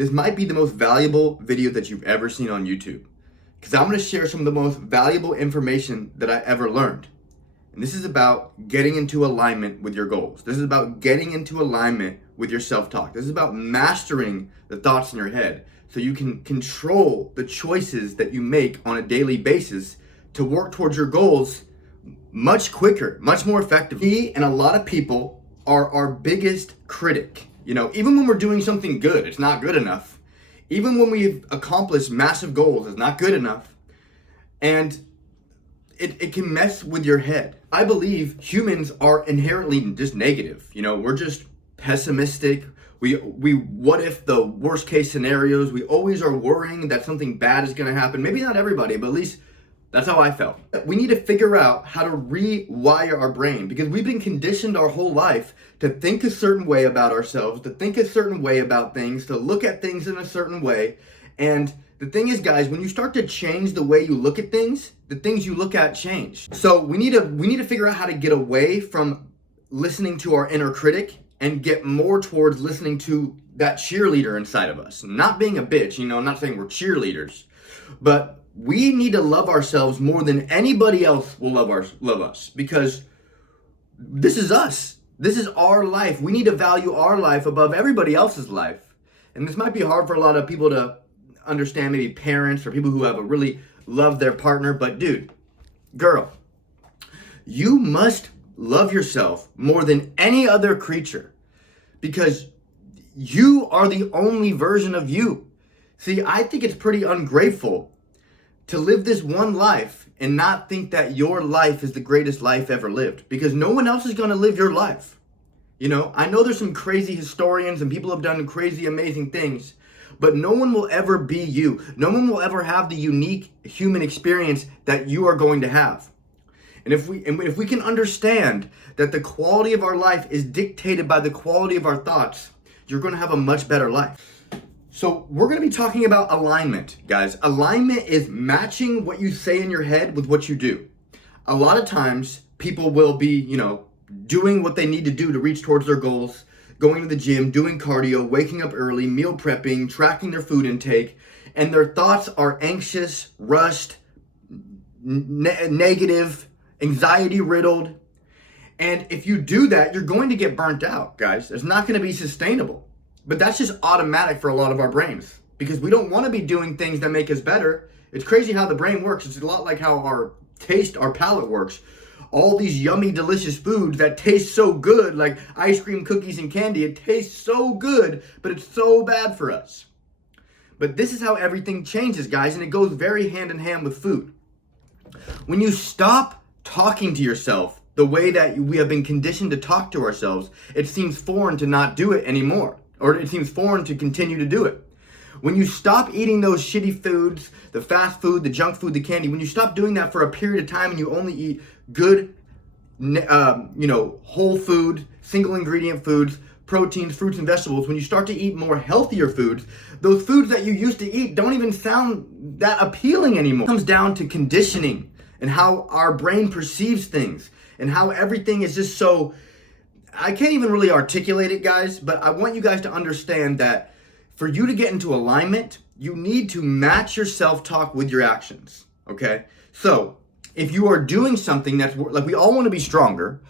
This might be the most valuable video that you've ever seen on YouTube, because I'm going to share some of the most valuable information that I ever learned. And this is about getting into alignment with your goals. This is about getting into alignment with your self-talk. This is about mastering the thoughts in your head so you can control the choices that you make on a daily basis to work towards your goals much quicker, much more effectively. Me and a lot of people are our biggest critic. You know, even when we're doing something good, it's not good enough. Even when we've accomplished massive goals, it's not good enough. And it can mess with your head. I believe humans are inherently just negative. You know, we're just pessimistic. We what if the worst case scenarios. We always are worrying that something bad is going to happen. Maybe not everybody, but at least that's how I felt. We need to figure out how to rewire our brain, because we've been conditioned our whole life to think a certain way about ourselves, to think a certain way about things, to look at things in a certain way. And the thing is, guys, when you start to change the way you look at things, the things you look at change. So we need to figure out how to get away from listening to our inner critic and get more towards listening to that cheerleader inside of us. Not being a bitch, you know, I'm not saying we're cheerleaders, but we need to love ourselves more than anybody else will love us, because this is us. This is our life. We need to value our life above everybody else's life. And this might be hard for a lot of people to understand, maybe parents or people who have a really love their partner, but dude, girl, you must love yourself more than any other creature, because you are the only version of you. See, I think it's pretty ungrateful to live this one life and not think that your life is the greatest life ever lived, because no one else is going to live your life. You know, I know there's some crazy historians and people have done crazy, amazing things, but no one will ever be you. No one will ever have the unique human experience that you are going to have. And if we can understand that the quality of our life is dictated by the quality of our thoughts, you're going to have a much better life. So we're going to be talking about alignment, guys. Alignment is matching what you say in your head with what you do. A lot of times people will be, you know, doing what they need to do to reach towards their goals, going to the gym, doing cardio, waking up early, meal prepping, tracking their food intake, and their thoughts are anxious, rushed, negative, anxiety riddled. And if you do that, you're going to get burnt out, guys. It's not going to be sustainable. But that's just automatic for a lot of our brains, because we don't want to be doing things that make us better. It's crazy how the brain works. It's a lot like how our palate works. All these yummy, delicious foods that taste so good, like ice cream, cookies, and candy, it tastes so good, but it's so bad for us. But this is how everything changes, guys, and it goes very hand in hand with food. When you stop talking to yourself the way that we have been conditioned to talk to ourselves, it seems foreign to not do it anymore. Or it seems foreign to continue to do it. When you stop eating those shitty foods, the fast food, the junk food, the candy, when you stop doing that for a period of time and you only eat good, whole food, single ingredient foods, proteins, fruits, and vegetables, when you start to eat more healthier foods, those foods that you used to eat don't even sound that appealing anymore. It comes down to conditioning and how our brain perceives things and how everything is just so... I can't even really articulate it, guys, but I want you guys to understand that for you to get into alignment, you need to match your self-talk with your actions, okay? So if you are doing something that's, like, we all want to be stronger,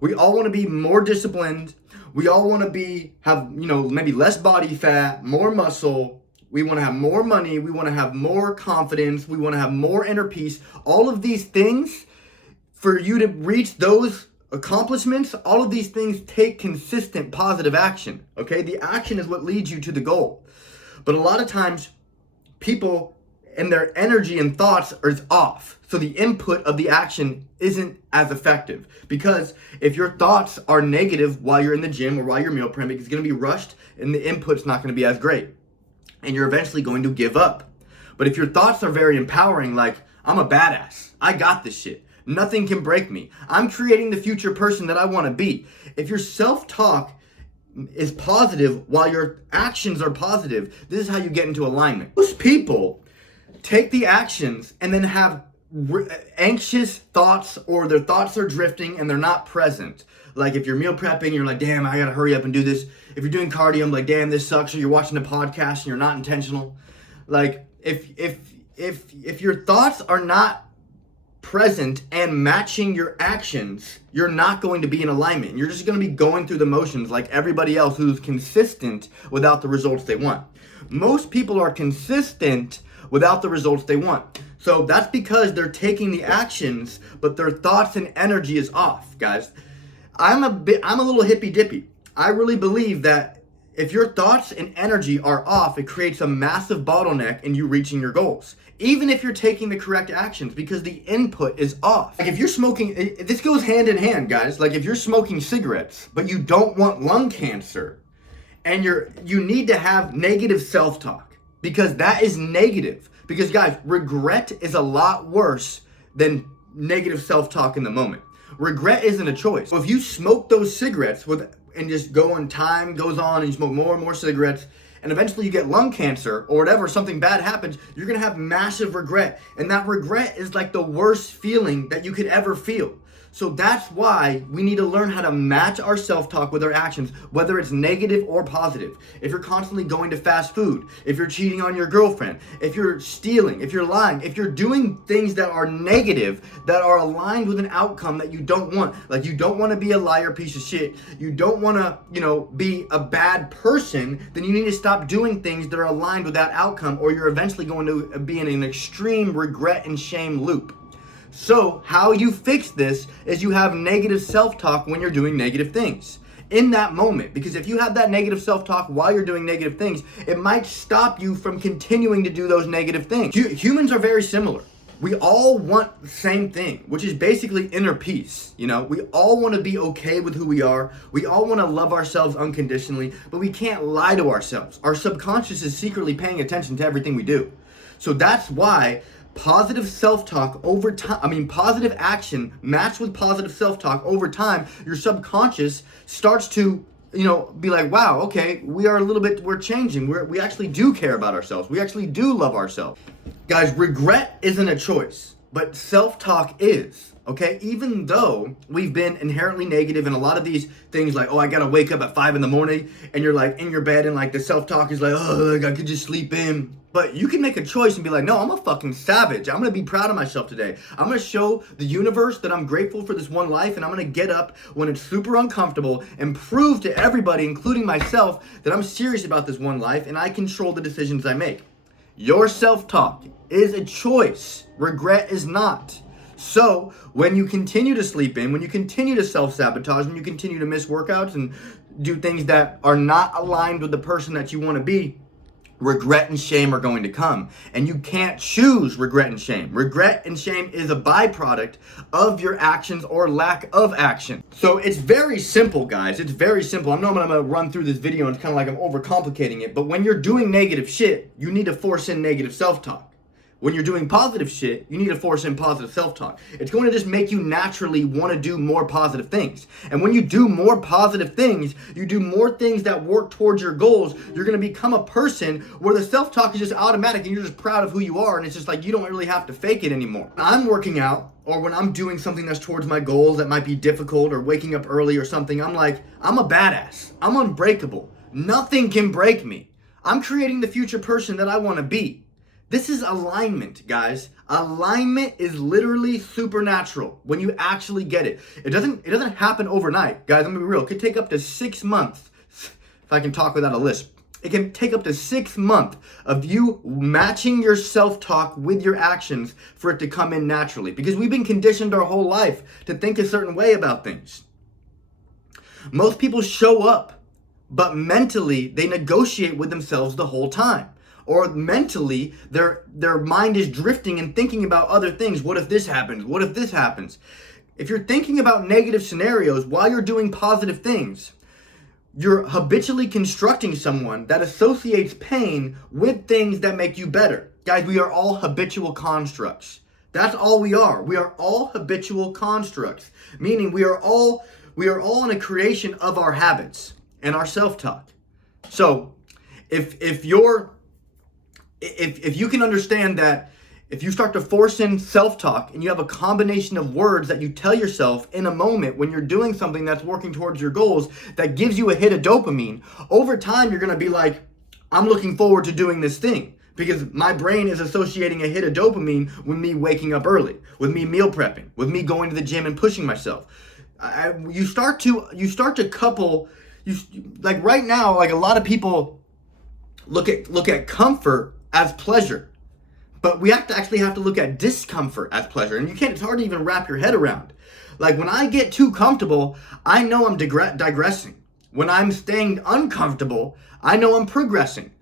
we all want to be more disciplined, we all want to have maybe less body fat, more muscle, we want to have more money, we want to have more confidence, we want to have more inner peace. All of these things, for you to reach those accomplishments, all of these things take consistent positive action, okay? The action is what leads you to the goal. But a lot of times people and their energy and thoughts is off. So the input of the action isn't as effective, because if your thoughts are negative while you're in the gym or while you're meal prepping, it's going to be rushed and the input's not going to be as great. And you're eventually going to give up. But if your thoughts are very empowering, like, I'm a badass, I got this shit, nothing can break me, I'm creating the future person that I want to be. If your self-talk is positive while your actions are positive, this is how you get into alignment. Most people take the actions and then have anxious thoughts, or their thoughts are drifting and they're not present. Like if you're meal prepping, you're like, damn, I gotta hurry up and do this. If you're doing cardio, I'm like, damn, this sucks. Or you're watching a podcast and you're not intentional. Like if your thoughts are not present and matching your actions, you're not going to be in alignment. You're just going to be going through the motions like everybody else who's consistent without the results they want. Most people are consistent without the results they want. So that's because they're taking the actions, but their thoughts and energy is off, guys. I'm a little hippy dippy. I really believe that if your thoughts and energy are off, it creates a massive bottleneck in you reaching your goals. Even if you're taking the correct actions, because the input is off. Like if you're smoking, this goes hand in hand, guys. Like if you're smoking cigarettes, but you don't want lung cancer, and you need to have negative self-talk, because that is negative. Because guys, regret is a lot worse than negative self-talk in the moment. Regret isn't a choice. So if you smoke those cigarettes and just go on, time goes on and you smoke more and more cigarettes, and eventually you get lung cancer or whatever, something bad happens, you're gonna have massive regret. And that regret is like the worst feeling that you could ever feel. So that's why we need to learn how to match our self-talk with our actions, whether it's negative or positive. If you're constantly going to fast food, if you're cheating on your girlfriend, if you're stealing, if you're lying, if you're doing things that are negative, that are aligned with an outcome that you don't want, like you don't want to be a liar piece of shit, you don't want to, be a bad person, then you need to stop doing things that are aligned with that outcome, or you're eventually going to be in an extreme regret and shame loop. So how you fix this is you have negative self-talk when you're doing negative things in that moment. Because if you have that negative self-talk while you're doing negative things, it might stop you from continuing to do those negative things. Humans are very similar. We all want the same thing, which is basically inner peace. We all want to be okay with who we are. We all want to love ourselves unconditionally, but we can't lie to ourselves. Our subconscious is secretly paying attention to everything we do. So that's why positive self-talk over time, positive action matched with positive self-talk over time, your subconscious starts to, be like, wow, okay, we're changing. We actually do care about ourselves. We actually do love ourselves. Guys, regret isn't a choice, but self-talk is, okay? Even though we've been inherently negative in a lot of these things like, oh, I gotta wake up at 5 a.m, and you're like in your bed and like the self-talk is like, oh, I could just sleep in. But you can make a choice and be like, no, I'm a fucking savage. I'm gonna be proud of myself today. I'm gonna show the universe that I'm grateful for this one life, and I'm gonna get up when it's super uncomfortable and prove to everybody, including myself, that I'm serious about this one life and I control the decisions I make. Your self-talk is a choice. Regret is not. So when you continue to sleep in, when you continue to self-sabotage, when you continue to miss workouts and do things that are not aligned with the person that you want to be, regret and shame are going to come. And you can't choose regret and shame. Regret and shame is a byproduct of your actions or lack of action. So it's very simple, guys. It's very simple. I know I'm going to run through this video and it's kind of like I'm overcomplicating it. But when you're doing negative shit, you need to force in negative self-talk. When you're doing positive shit, you need to force in positive self-talk. It's going to just make you naturally want to do more positive things. And when you do more positive things, you do more things that work towards your goals, you're going to become a person where the self-talk is just automatic and you're just proud of who you are. And it's just like you don't really have to fake it anymore. When I'm working out, or when I'm doing something that's towards my goals that might be difficult, or waking up early or something, I'm like, I'm a badass. I'm unbreakable. Nothing can break me. I'm creating the future person that I want to be. This is alignment, guys. Alignment is literally supernatural when you actually get it. It doesn't happen overnight. Guys, I'm gonna be real. It could take up to 6 months, if I can talk without a lisp. It can take up to 6 months of you matching your self-talk with your actions for it to come in naturally. Because we've been conditioned our whole life to think a certain way about things. Most people show up, but mentally they negotiate with themselves the whole time. Or mentally, their mind is drifting and thinking about other things. What if this happens? What if this happens? If you're thinking about negative scenarios while you're doing positive things, you're habitually constructing someone that associates pain with things that make you better. Guys, we are all habitual constructs. That's all we are. We are all habitual constructs, meaning we are all in a creation of our habits and our self-talk. So if you can understand that If you start to force in self-talk and you have a combination of words that you tell yourself in a moment when you're doing something that's working towards your goals that gives you a hit of dopamine, over time you're going to be like, I'm looking forward to doing this thing because my brain is associating a hit of dopamine with me waking up early, with me meal prepping, with me going to the gym and pushing myself. You start to couple, like right now, like a lot of people look at comfort as pleasure. But we have to look at discomfort as pleasure. And it's hard to even wrap your head around. Like when I get too comfortable, I know I'm digressing. When I'm staying uncomfortable, I know I'm progressing.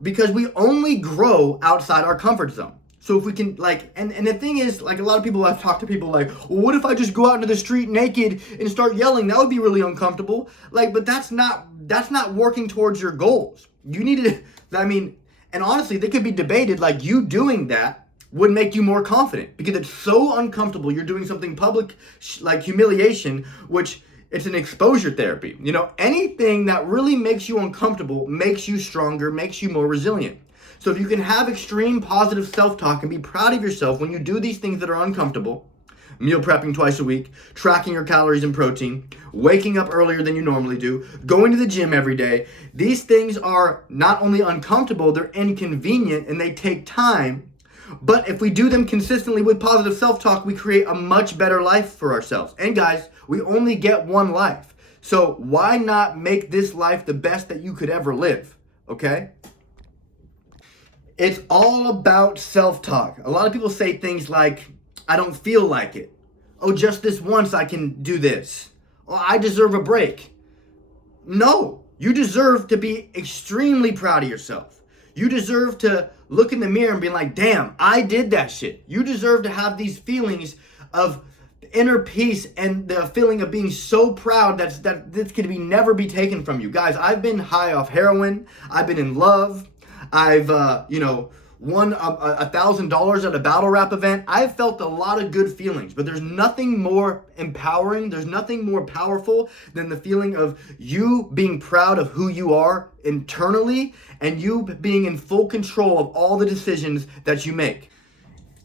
Because we only grow outside our comfort zone. So if we can and the thing is, like a lot of people, I've talked to people like, well, what if I just go out into the street naked and start yelling? That would be really uncomfortable. But that's not working towards your goals. You need to, and honestly, they could be debated, like you doing that would make you more confident because it's so uncomfortable. You're doing something public, like humiliation, which it's an exposure therapy. Anything that really makes you uncomfortable makes you stronger, makes you more resilient. So if you can have extreme positive self-talk and be proud of yourself when you do these things that are uncomfortable, meal prepping twice a week, tracking your calories and protein, waking up earlier than you normally do, going to the gym every day. These things are not only uncomfortable, they're inconvenient and they take time. But if we do them consistently with positive self-talk, we create a much better life for ourselves. And guys, we only get one life. So why not make this life the best that you could ever live? Okay? It's all about self-talk. A lot of people say things like, I don't feel like it. Oh, just this once I can do this. Oh, I deserve a break. No, you deserve to be extremely proud of yourself. You deserve to look in the mirror and be like, damn, I did that shit. You deserve to have these feelings of inner peace and the feeling of being so proud that this could never be taken from you. Guys, I've been high off heroin. I've been in love. I've, won $1,000 at a battle rap event. I've felt a lot of good feelings, but there's nothing more empowering. There's nothing more powerful than the feeling of you being proud of who you are internally and you being in full control of all the decisions that you make.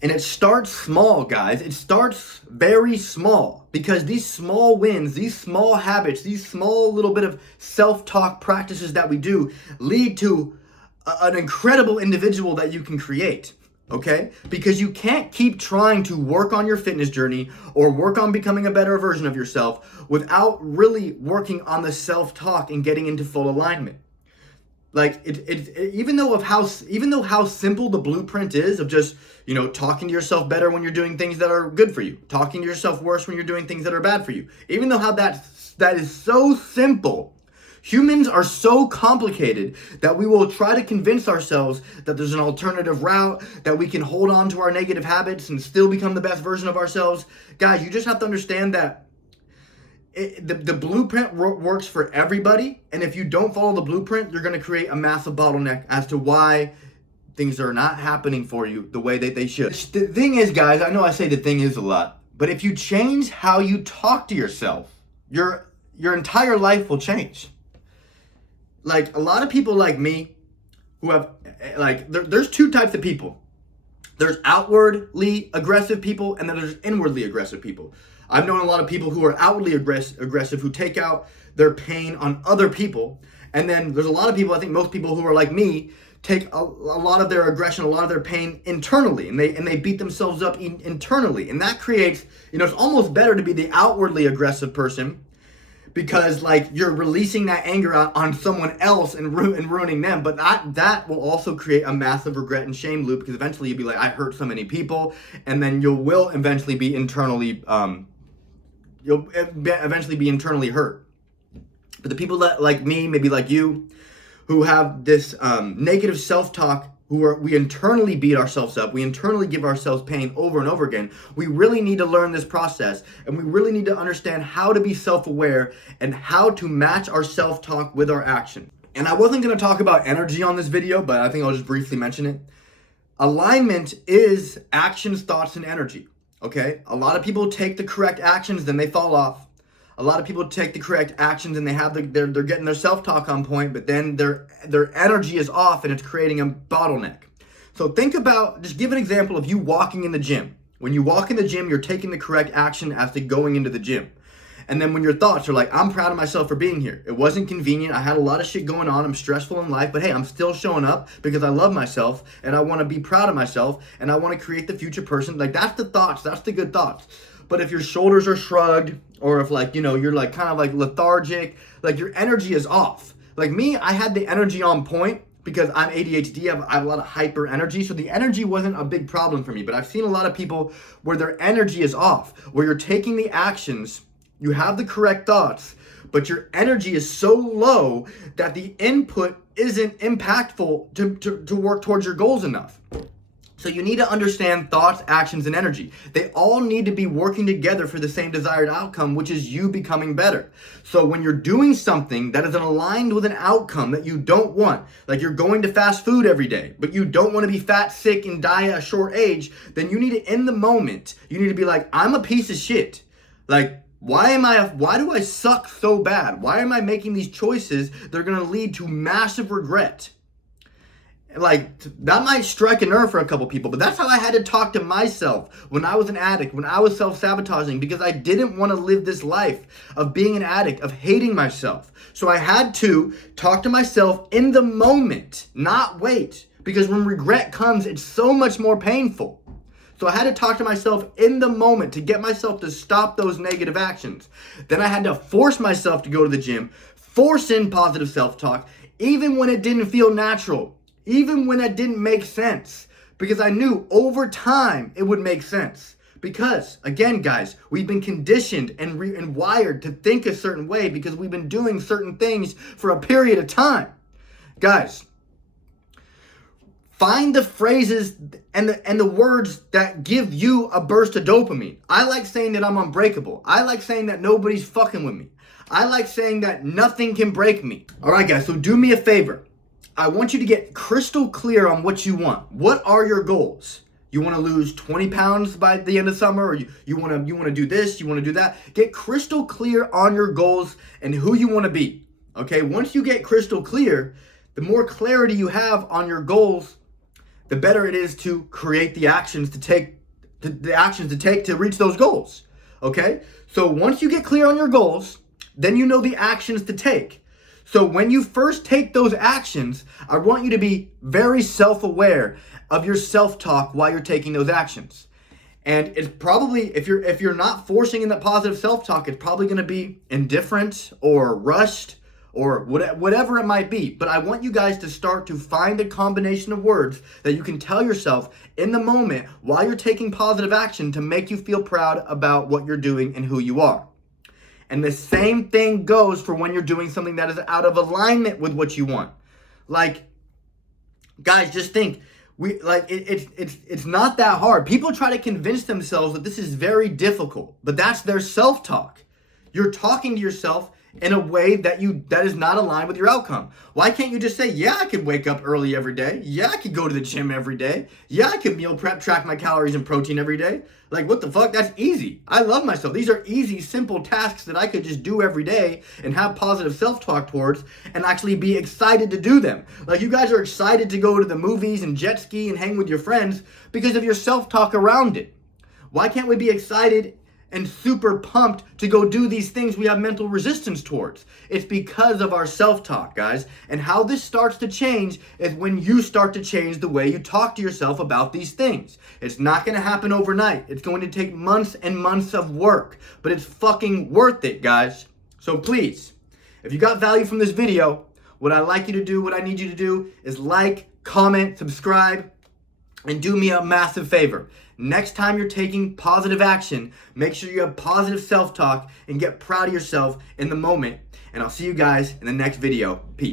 And it starts small, guys. It starts very small because these small wins, these small habits, these small little bit of self-talk practices that we do lead to an incredible individual that you can create, okay? Because you can't keep trying to work on your fitness journey or work on becoming a better version of yourself without really working on the self-talk and getting into full alignment. Like even though how simple the blueprint is of just, talking to yourself better when you're doing things that are good for you, talking to yourself worse when you're doing things that are bad for you. Even though how that is so simple, humans are so complicated that we will try to convince ourselves that there's an alternative route, that we can hold on to our negative habits and still become the best version of ourselves. Guys, you just have to understand that the blueprint works for everybody. And if you don't follow the blueprint, you're going to create a massive bottleneck as to why things are not happening for you the way that they should. The thing is, guys, I know I say the thing is a lot, but if you change how you talk to yourself, your entire life will change. Like a lot of people like me who have there's two types of people. There's outwardly aggressive people and then there's inwardly aggressive people. I've known a lot of people who are outwardly aggressive who take out their pain on other people. And then there's a lot of people, I think most people who are like me, take a lot of their aggression, a lot of their pain internally, and they beat themselves up internally. And that creates, it's almost better to be the outwardly aggressive person because you're releasing that anger out on someone else and ruining them. But that will also create a massive regret and shame loop because eventually you'll be like, I hurt so many people, and then you will eventually be internally hurt. But the people that like me, maybe like you, who have this negative self-talk, we internally beat ourselves up, we internally give ourselves pain over and over again, we really need to learn this process, and we really need to understand how to be self-aware and how to match our self-talk with our action. And I wasn't going to talk about energy on this video, but I think I'll just briefly mention it. Alignment is actions, thoughts, and energy, okay? A lot of people take the correct actions, then they fall off. A lot of people take the correct actions and they're getting their self-talk on point, but then their energy is off and it's creating a bottleneck. So think about, just give an example of you walking in the gym. When you walk in the gym, you're taking the correct action as to going into the gym. And then when your thoughts are like, I'm proud of myself for being here. It wasn't convenient. I had a lot of shit going on. I'm stressful in life, but hey, I'm still showing up because I love myself and I want to be proud of myself and I want to create the future person. Like, that's the thoughts. That's the good thoughts. But if your shoulders are shrugged, or if like, you're like kind of like lethargic, like your energy is off. Like me, I had the energy on point because I'm ADHD. I have a lot of hyper energy. So the energy wasn't a big problem for me. But I've seen a lot of people where their energy is off, where you're taking the actions, you have the correct thoughts, but your energy is so low that the input isn't impactful to work towards your goals enough. So you need to understand thoughts, actions, and energy. They all need to be working together for the same desired outcome, which is you becoming better. So when you're doing something that is aligned with an outcome that you don't want, like you're going to fast food every day, but you don't want to be fat, sick, and die at a short age, then you need to, in the moment, you need to be like, I'm a piece of shit. Like, why do I suck so bad? Why am I making these choices that are going to lead to massive regret? Like, that might strike a nerve for a couple people, but that's how I had to talk to myself when I was an addict, when I was self-sabotaging, because I didn't want to live this life of being an addict, of hating myself. So I had to talk to myself in the moment, not wait, because when regret comes, it's so much more painful. So I had to talk to myself in the moment to get myself to stop those negative actions. Then I had to force myself to go to the gym, force in positive self-talk, even when it didn't feel natural, even when it didn't make sense, because I knew over time it would make sense. Because, again, guys, we've been conditioned and wired to think a certain way because we've been doing certain things for a period of time. Guys, find the phrases and the words that give you a burst of dopamine. I like saying that I'm unbreakable. I like saying that nobody's fucking with me. I like saying that nothing can break me. All right, guys, so do me a favor. I want you to get crystal clear on what you want. What are your goals? You want to lose 20 pounds by the end of summer, or you want to do this, you want to do that. Get crystal clear on your goals and who you want to be. Okay, once you get crystal clear, the more clarity you have on your goals, the better it is to create the actions to take to reach those goals. Okay? So once you get clear on your goals, then you know the actions to take. So when you first take those actions, I want you to be very self-aware of your self-talk while you're taking those actions. And it's probably, if you're not forcing in that positive self-talk, it's probably going to be indifferent or rushed or whatever it might be. But I want you guys to start to find a combination of words that you can tell yourself in the moment while you're taking positive action to make you feel proud about what you're doing and who you are. And the same thing goes for when you're doing something that is out of alignment with what you want. Like, guys, just think, it's not that hard. People try to convince themselves that this is very difficult, but that's their self-talk. You're talking to yourself in a way that is not aligned with your outcome. Why can't you just say, yeah, I could wake up early every day. Yeah, I could go to the gym every day. Yeah, I could meal prep, track my calories and protein every day. Like, what the fuck? That's easy. I love myself. These are easy, simple tasks that I could just do every day and have positive self-talk towards and actually be excited to do them. Like, you guys are excited to go to the movies and jet ski and hang with your friends because of your self-talk around it. Why can't we be excited and super pumped to go do these things we have mental resistance towards? It's because of our self-talk, guys. And how this starts to change is when you start to change the way you talk to yourself about these things. It's not going to happen overnight. It's going to take months and months of work, but it's fucking worth it, guys. So please, if you got value from this video, what I like you to do, what I need you to do is like, comment, subscribe, and do me a massive favor. Next time you're taking positive action, make sure you have positive self-talk and get proud of yourself in the moment. And I'll see you guys in the next video. Peace.